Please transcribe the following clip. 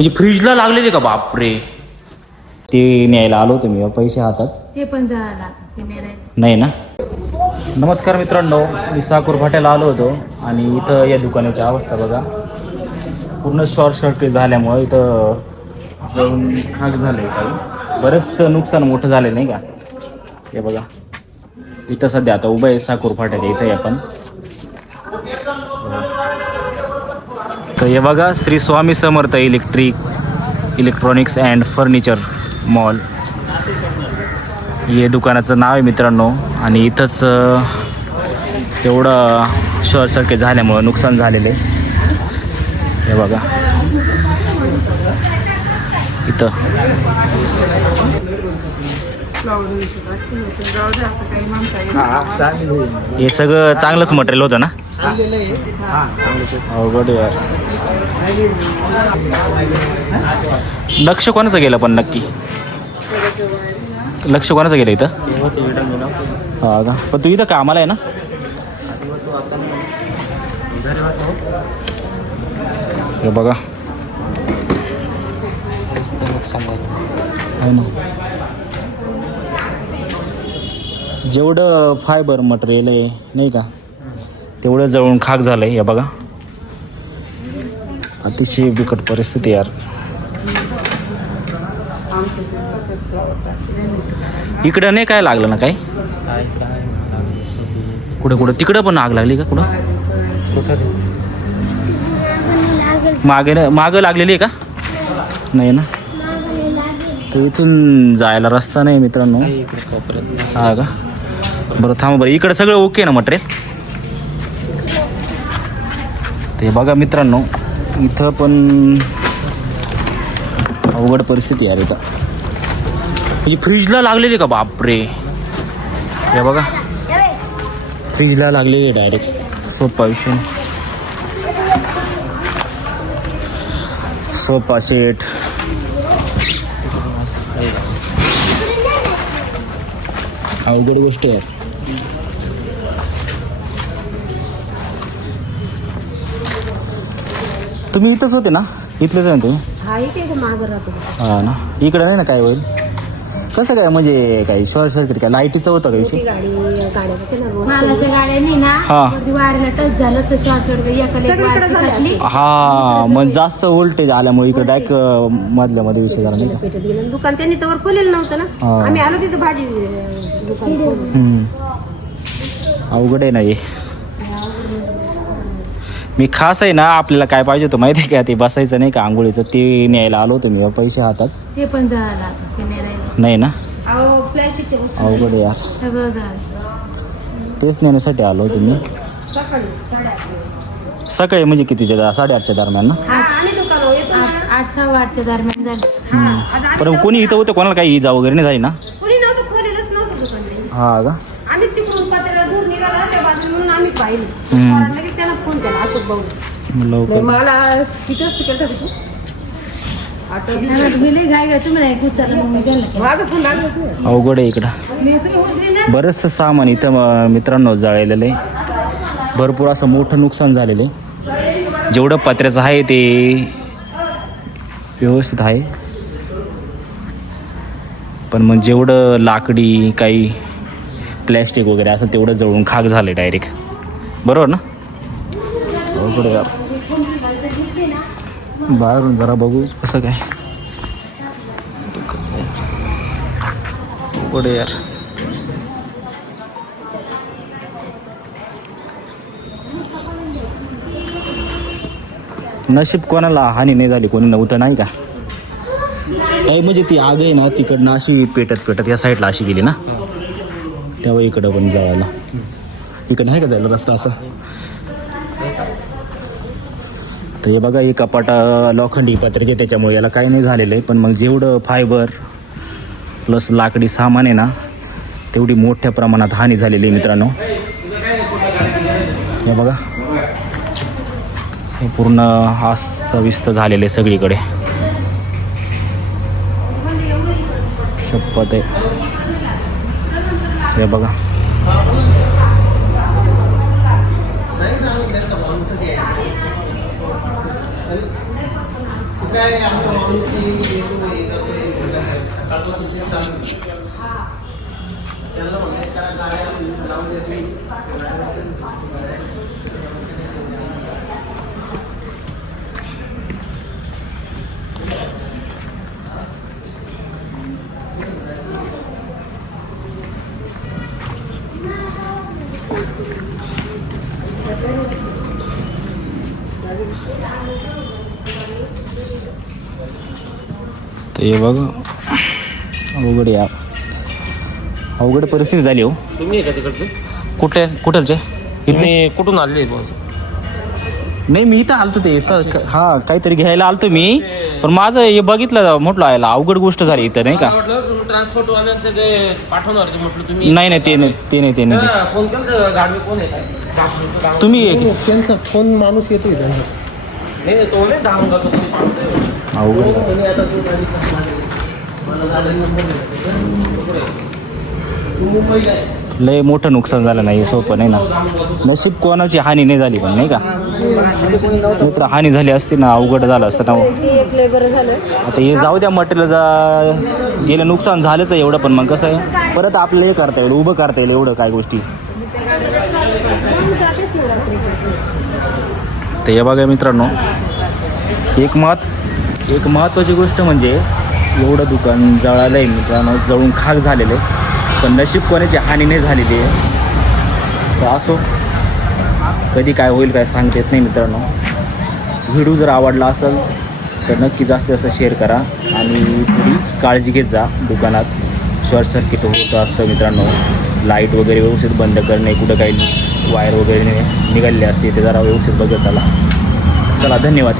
म्हणजे फ्रीजला लागलेले का बापरे. ते न्यायला आलो होतो मी पैसे हातात. ते पण झाला नाही ना. नमस्कार मित्रांनो, मी साकूर फाट्याला आलो होतो आणि इथं या दुकानाची अवस्था बघा. पूर्ण शॉर्ट सर्किट झाल्यामुळे इथं जाऊन खाक झालं आहे. काही बरंचसं नुकसान मोठं झालं नाही का. हे बघा इथं सध्या आता उभं आहे साकूर फाट्याच्या इथं आपण. तर हे बघा Shri Swami Samarth electronics and furniture mall हे दुकानाचं नाव आहे मित्रांनो. आणि इथंच एवढं शॉर्ट सर्किट झाल्यामुळं नुकसान झालेलं आहे. हे बघा इथं हे सगळं चांगलंच मटेरियल होतं ना. अवघड यार. लक्ष कोणाचं गेलं पण नक्की. लक्ष कोणाचं गेलं इथं. हा का. पण तू इथं कामाला आहे ना. हे बघा हो ना. जेवढं फायबर मटेरियल आहे नाही का तेवढं जळून खाक झालं आहे. हे बघा अतिशय बिकट परिस्थिती यार. इकडं नाही काय लागलं ना काय. कुठं कुठं तिकडं पण आग लागली का कुठं. मागं लागलेली आहे का. नाही ना. तर इथून जायला रस्ता नाही मित्रांनो. हा का. बरं थांबा बरं. इकडं सगळं ओके ना मटेरियल. ते बघा मित्रांनो इथं पण अवघड परिस्थिती आहे इथं. म्हणजे फ्रीजला लागलेली का बापरे. हे बघा फ्रीजला लागलेली डायरेक्ट. सोफा विषय सोफा सेट अवघड गोष्ट आहे. तुम्ही इथंच होते ना. इथलेच आहे ना तुम्ही. हा ना. इकडं नाही ना काय होईल. कसं काय म्हणजे काही शॉर्ट सर्किट काय लाईटीचं होतं काही. हा मग जास्त व्होल्टेज आल्यामुळे इकडे डायरेक्ट मधल्या मध्ये विषय झाला नाही का. दुकान त्यांनी तर खोलेलं नव्हतं ना. आम्ही आलो तिथं भाजी अवघड आहे ना हे. मी खास आहे ना आपल्याला काय पाहिजे होतं माहिती आहे का. ते बसायचं नाही का आंघोळीचं ते न्यायला आलो होतो मी पैसे हातात. ते पण झाला नाही ना. प्लॅस्टिकच्या अवघड यार. सगळं झालं. तेच नेण्यासाठी आलो होतो मी. सकाळी म्हणजे कितीच्या 8:30च्या दरम्यान ना. 8-8:15 दरम्यान झालं. पण कोणी इथं होतं कोणाला काही इजा वगैरे नाही झाली ना. कोणी नव्हतं खोलेलंच नव्हतं दुकान. हा का. आम्ही तिकडून पत्र्याला दूर निघाला त्या बाजून म्हणून आम्ही पाहिलं. लगेच त्याला फोन केला असं बघू लवकर. मला किती केलं तू आता मी लई घाई तुम्ही नाही उचललं मग मी गेलं माझा फोन लागलाच नाही. अवघड आहे इकडं. बरंचसं सामान इथं मित्रांनो जळलेलं आहे. भरपूर असं मोठं नुकसान झालेलं आहे. जेवढं पत्र्याचं आहे ते व्यवस्थित आहे. पण मग जेवढं लाकडी काही प्लॅस्टिक वगैरे असं तेवढं जळून खाक झालं डायरेक्ट. बरोबर ना. अवघड यार. बाहेरून जरा बघू कसं काय. अवघड यार. नशीब कोणाला हानी नाही झाली. कोणी नव्हतं नाही का. काही म्हणजे ती आग आहे ना तिकडनं अशी पेटत या साईडला अशी गेली ना. तेव्हा इकडं पण जायला इकडं नाही का जायला रस्ता असा. तर हे बघा हे कपाट लोखंडी पत्र्याचे त्याच्यामुळे याला काही नाही झालेलं आहे. पण मग जेवढं फायबर प्लस लाकडी सामान आहे ना तेवढी मोठ्या प्रमाणात हानी झालेली आहे मित्रांनो. हे बघा हे पूर्ण अस्ताव्यस्त झालेलं आहे सगळीकडे. शपथ आहे. हे बघा तर हे बघ अवघड या अवघड परिस्थिती झाली हो. तुम्ही आहे का तिकडचं? कुठलचे इथले तुम्ही कुठून आले बस? नाही मी इथं आलतो ते हा काहीतरी घ्यायला आलतो मी, पण माझं हे बघितलं म्हटलं आहे अवघड गोष्ट झाली इथं नाही का. म्हटलं तुम्ही ट्रान्सपोर्ट वाल्यांचं ते पाठवणार होते म्हटलं तुम्ही. नाही नाही ते नाही फोन केलं गाडी कोण आहे तुम्ही त्यांचा फोन माणूस येतोय त्यांचा. नाही तो नाही दामगावचा कोणी पाठवतोय. अवघड कोणी आता तू गाडी मला गाडी नंबर दे. तू मुंबईला आहे. लय मोठं नुकसान झालं नाही, सोपं नाही ना. नशीब कोणाची हानी नाही झाली पण नाही का. मित्र हानी झाली असती ना अवघड झालं असतं ना. एक लय बरं झालं. आता हे जाऊ द्या मटेरियल गेलं नुकसान झालंच आहे एवढं, पण मग कसं आहे परत आपलं हे करता येईल उभं करता येईल एवढं काय गोष्टी. तर हे बघा मित्रांनो, एक महत्त्वाची गोष्ट म्हणजे एवढं दुकान जळालं आहे मित्रांनो, जळून खाक झालेलं आहे, पण नशीब कोणाची हानी नाही झालेली आहे. तर असो, कधी काय होईल काय सांगता येत नाही मित्रांनो. व्हिडिओ जर आवडला असेल तर नक्की जास्तीत जास्त शेअर करा आणि थोडी काळजी घेत जा. दुकानात शॉर्ट सर्किट होत असतं मित्रांनो. लाईट वगैरे व्यवस्थित बंद करणे, कुठं काही वायर वगैरे निघालेले असते ते जरा व्यवस्थित बघत चला. धन्यवाद.